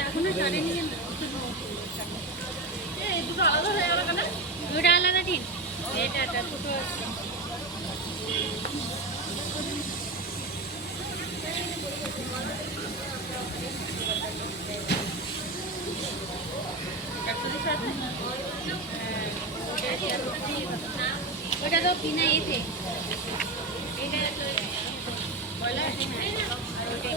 এখনো ছাড়েনি কেন? এই দুটো আলাদা হয়ে গেল কেন? দুটো আলাদা ঠিক। এটা দুটো আছে। ওটা তো কিনা এতে এটা বলা আছে না ওটা